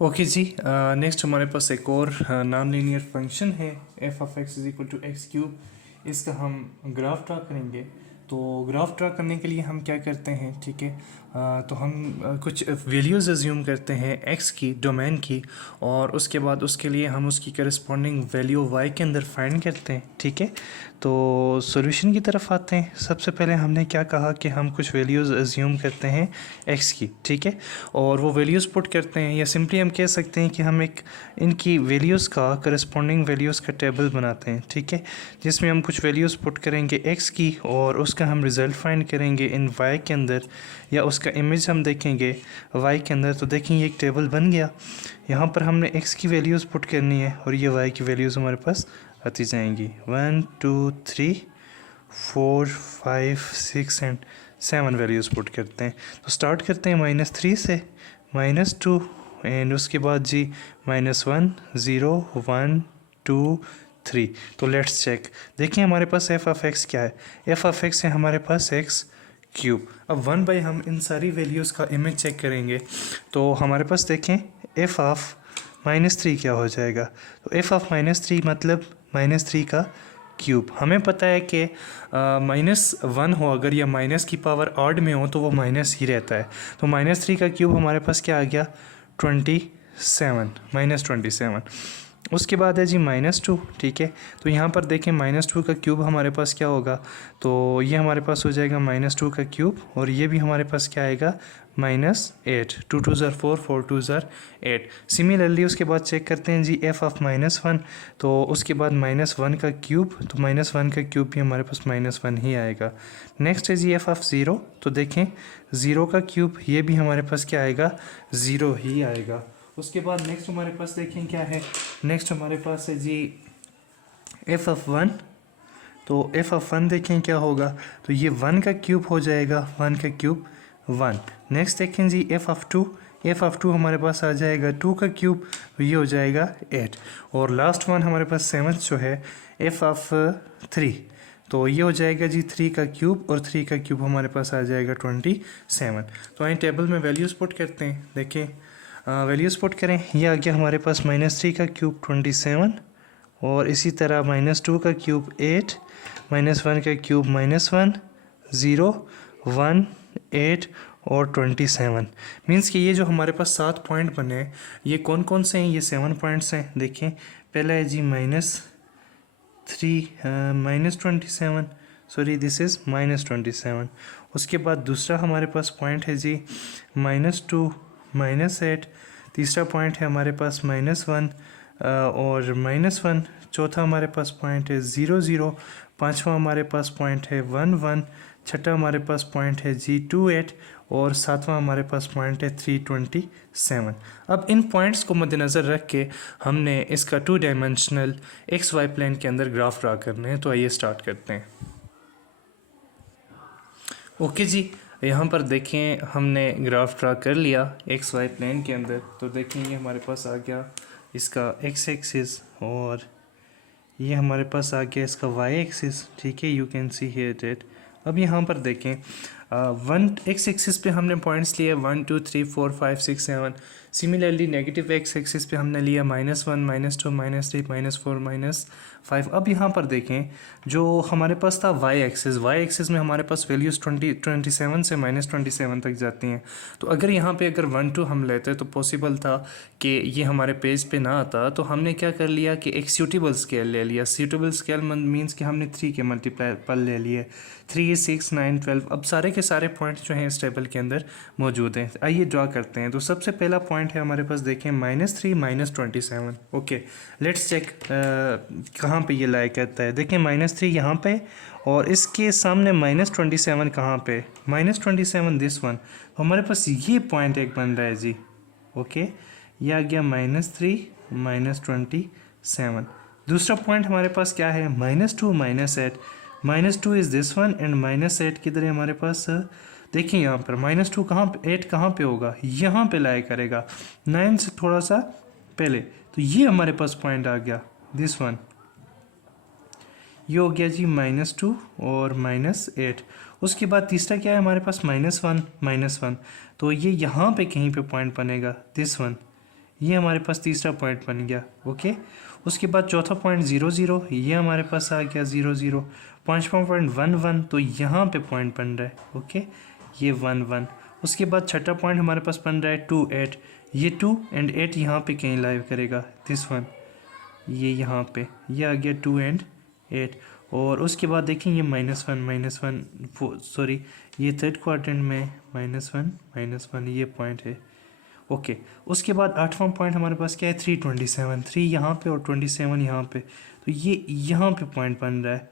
Okay जी। Next हमारे पास एक और नॉन लीनियर फंक्शन है F of X is equal to X cube. इसका हम ग्राफ ड्रा करेंगे। तो ग्राफ ड्रा करने के लिए हम क्या करते हैं, ठीक है, तो हम कुछ वैल्यूज़ अज्यूम करते हैं एक्स की डोमेन की, और उसके बाद उसके लिए हम उसकी करस्पॉन्डिंग वैल्यू वाई के अंदर फाइंड करते हैं, ठीक है। तो सॉल्यूशन की तरफ आते हैं। सबसे पहले हमने क्या कहा कि हम कुछ वैल्यूज़ अज्यूम करते हैं एक्स की, ठीक है, और वो वैल्यूज़ पुट करते हैं, या सिंपली हम कह सकते हैं कि हम एक इनकी वैल्यूज़ का करस्पॉन्डिंग वैल्यूज़ का टेबल बनाते हैं, ठीक है, जिसमें हम कुछ वैल्यूज़ पुट करेंगे एक्स की और उसका हम रिज़ल्ट फाइंड करेंगे इन वाई के अंदर, या उसका इमेज हम देखेंगे वाई के अंदर। तो देखें ये एक टेबल बन गया। यहाँ पर हमने एक्स की वैल्यूज़ पुट करनी है और ये वाई की वैल्यूज़ हमारे पास आती जाएंगी। 1 2 3 4 5 6 एंड 7 वैल्यूज़ पुट करते हैं। तो स्टार्ट करते हैं -3 से, -2 एंड उसके बाद जी -1 0 1 2 3। तो लेट्स चेक। देखिए हमारे पास एफ ऑफ एक्स क्या है। एफ ऑफ एक्स है हमारे पास एक्स क्यूब। अब 1 बाई हम इन सारी वैल्यूज़ का इमेज चेक करेंगे। तो हमारे पास देखें एफ ऑफ -3 क्या हो जाएगा। तो एफ ऑफ -3 मतलब -3 का क्यूब। हमें पता है कि -1 हो अगर, या माइनस की पावर ऑड में हो तो वो माइनस ही रहता है। तो -3 का क्यूब हमारे पास क्या आ गया, 27, -27। उसके बाद है जी -2, ठीक है। तो यहाँ पर देखें -2 का क्यूब हमारे पास क्या होगा, तो ये हमारे पास हो जाएगा -2 का क्यूब, और ये भी हमारे पास क्या आएगा -8। 2 2 ज़ार 4 4 2 ज़ार 8। सिमिलरली उसके बाद चेक करते हैं जी एफ ऑफ -1। तो उसके बाद -1 का क्यूब, तो -1 का क्यूब भी हमारे पास -1 ही आएगा। नेक्स्ट है जी एफ ऑफ 0। तो देखें 0 का क्यूब, ये भी हमारे पास क्या आएगा, 0 ही आएगा। उसके बाद नेक्स्ट हमारे पास देखें क्या है। नेक्स्ट हमारे पास है जी एफ ऑफ 1। तो एफ ऑफ 1 देखें क्या होगा, तो ये 1 का क्यूब हो जाएगा, 1 का क्यूब 1। नेक्स्ट देखें जी एफ ऑफ 2। एफ ऑफ 2 हमारे पास आ जाएगा 2 का क्यूब, तो ये हो जाएगा 8। और लास्ट वन हमारे पास 7 जो है एफ ऑफ 3। तो ये हो जाएगा जी 3 का क्यूब, और 3 का क्यूब हमारे पास आ जाएगा 27। तो आइए टेबल में वैल्यूज़ पुट करते हैं। देखें वैल्यूज़ पुट करें। ये आ गया हमारे पास -3 का क्यूब 27, और इसी तरह -2 का क्यूब 8, -1 का क्यूब -1 0 1 8 और 27। मीन्स कि ये जो हमारे पास 7 पॉइंट बने हैं, ये कौन कौन से हैं, ये 7 पॉइंट्स हैं। देखें पहला है जी -27, सॉरी दिस इज़ -27। उसके बाद दूसरा हमारे पास पॉइंट है जी -2 -8। तीसरा पॉइंट है हमारे पास -1 और -1। चौथा हमारे पास पॉइंट है 0 0। पांचवा हमारे पास पॉइंट है 1 1। छठा हमारे पास पॉइंट है जी 2 8, और सातवां हमारे पास पॉइंट है 327। अब इन पॉइंट्स को मद्देनज़र रख के हमने इसका 2 डायमेंशनल एक्स वाई प्लेन के अंदर ग्राफ ड्रा करने हैं। तो आइए स्टार्ट करते हैं। ओके जी, यहाँ पर देखें हमने ग्राफ ड्रा कर लिया एक्स वाई प्लेन के अंदर। तो देखें ये हमारे पास आ गया इसका एक्स एक्सिस, और ये हमारे पास आ गया इसका वाई एक्सिस, ठीक है, you can see here that. अब यहाँ पर देखें 1 एक्स एक्सिस पे हमने पॉइंट्स लिए 1 2 3 4 5 6 7। सिमिलरली नेगेटिव एक्स एक्सिस पे हमने लिया -1 -2 -3 -4 -5। अब यहाँ पर देखें जो हमारे पास था वाई एक्सिस में हमारे पास वैल्यूज़ 27 से -27 तक जाती हैं। तो अगर यहाँ पे अगर 1 2 हम लेते तो पॉसिबल था कि ये हमारे पेज पे ना आता। तो हमने क्या कर लिया कि एक सूटेबल स्केल ले लिया। सूटेबल स्केल मीन्स कि हमने 3 के मल्टीपल ले लिए, 3 6 9 12। अब सारे के सारे पॉइंट्स जो हैं इस टेबल के अंदर मौजूद हैं। आइए ड्रा करते हैं। तो सबसे पहला पॉइंट है हमारे पास देखें -3 -27। ओके, लेट्स चेक कहाँ पे ये लाया करता है। देखें -3 यहाँ पे, और इसके सामने -27 कहाँ पे, -27 दिस वन। तो हमारे पास ये पॉइंट एक बन रहा है जी। ओके, ये आ गया -3 -27। दूसरा पॉइंट हमारे पास क्या है, -2 -8। -2 इज़ दिस वन, एंड -8 किधर है हमारे पास। देखिए यहाँ पर -2 कहाँ पे, 8 कहाँ पे होगा, यहाँ पे लाया करेगा 9 से थोड़ा सा पहले। तो ये हमारे पास पॉइंट आ गया दिस वन। ये हो गया जी -2 और -8। उसके बाद तीसरा क्या है हमारे पास, -1 -1। तो ये यहाँ पे कहीं पे पॉइंट बनेगा दिस वन। ये हमारे पास तीसरा पॉइंट बन गया। ओके, उसके बाद चौथा पॉइंट 0 0, ये हमारे पास आ गया 0 0। पाँचवा पॉइंट 1 1, तो यहाँ पे पॉइंट बन रहा है। ओके, ये 1 1। उसके बाद छठा पॉइंट हमारे पास बन रहा है 2 8, ये 2 एंड 8 यहाँ पे कहीं लाइव करेगा, दिस वन, ये यहाँ पे, ये आ गया 2 एंड 8। और उसके बाद देखें ये -1 सॉरी, ये थर्ड क्वाड्रेंट में -1 ये पॉइंट है। ओके, उसके बाद आठवां पॉइंट हमारे पास क्या है, 327, 3 यहाँ पे और 27 यहाँ पे, तो ये यहाँ पे पॉइंट बन रहा है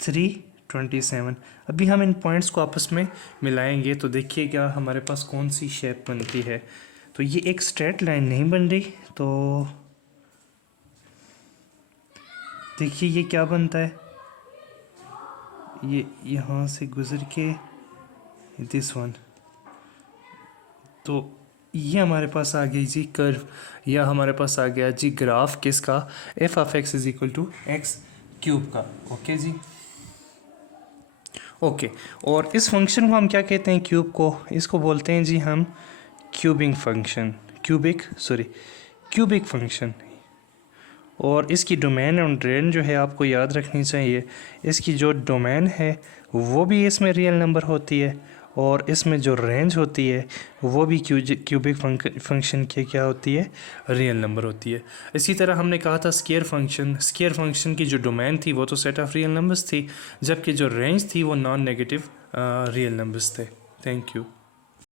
327। अभी हम इन पॉइंट्स को आपस में मिलाएंगे तो देखिएगा हमारे पास कौन सी शेप बनती है। तो ये एक स्ट्रेट लाइन नहीं बन रही, तो देखिए ये क्या बनता है, ये यहाँ से गुजर के दिस वन, तो ये हमारे पास आ गई जी कर्व, या हमारे पास आ गया जी ग्राफ किसका, F of X is equal to X cube का। ओके जी, ओके। और इस फंक्शन को हम क्या कहते हैं, क्यूब को, इसको बोलते हैं जी हम क्यूबिक फंक्शन। और इसकी डोमेन और रेंज जो है आपको याद रखनी चाहिए। इसकी जो डोमेन है वो भी इसमें रियल नंबर होती है, और इसमें जो रेंज होती है वो भी क्यूबिक फंक्शन की क्या होती है, रियल नंबर होती है। इसी तरह हमने कहा था स्केयर फंक्शन की जो डोमेन थी वो तो सेट ऑफ रियल नंबर्स थी, जबकि जो रेंज थी वो नॉन नेगेटिव रियल नंबर्स थे। Thank you.